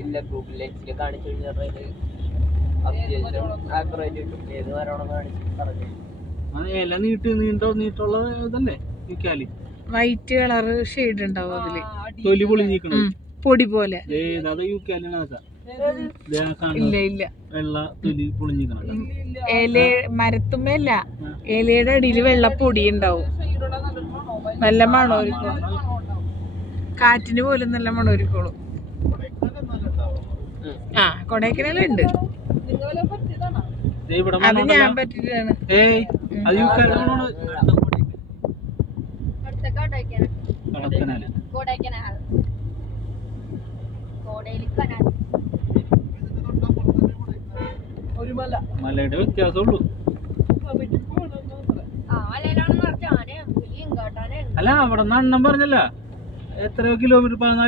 ഇല്ല ഗൂഗിൾ ലെൻസിൽ കാണിച്ചു കഴിഞ്ഞാൽ ആക്യുറേറ്റ് കിട്ടും. ഏത് മരമാണോ കാണിച്ച് പറഞ്ഞു. ഇല നീട്ടുള്ള ഇതല്ലേ യുക്കാലി. വൈറ്റ് കളർ ഷെയ്ഡ് ഉണ്ടാവും അതില്, തൊലി പൊളിഞ്ഞിരിക്കണം പൊടി പോലെ. ഇല്ല ഇല്ല, വെള്ള തൊലി പൊളിഞ്ഞിരിക്കണം. മരത്തുമ്മല്ല, ഇലയുടെ അടിയിൽ വെള്ളപ്പൊടി ഉണ്ടാവും. നല്ല മണം ഒരുക്കോളും, കാറ്റിന് പോലും നല്ല മണം ഒരുക്കോളും. ആ കൊടൈക്കനാലുണ്ട്, അത് ഞാൻ പറ്റിട്ടാണ്. മലയുടെ വ്യത്യാസമുള്ളൂ. അല്ല അവിടെ നിന്ന് അണ്ണം പറഞ്ഞല്ല എത്ര കിലോമീറ്റർ 14